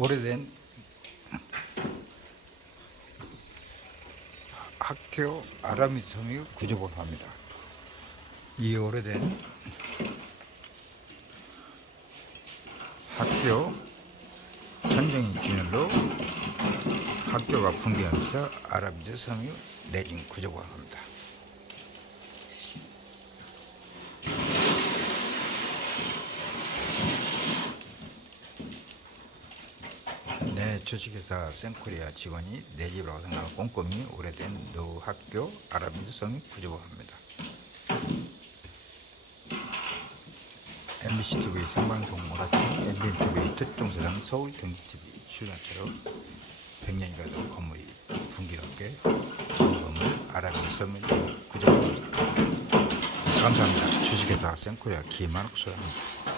오래된 학교 아라미 섬이 구조본 합니다. 이 오래된 학교 전쟁의 진열로 학교가 붕괴하면서 아라비드 섬이 내린 구조본 합니다. 네, 주식회사 센코리아 직원이 내 집이라고 생각하고 꼼꼼히 오래된 노 학교 아라비드 섬이 구조합니다. MBC TV 생방송 오라팀, MBN TV 특종사장 서울 경기TV 출연처로 100년이 가도 건물이 붕괴롭게 건물 섬을 구조합니다. 감사합니다. 주식회사 센코리아 김한옥 소장입니다.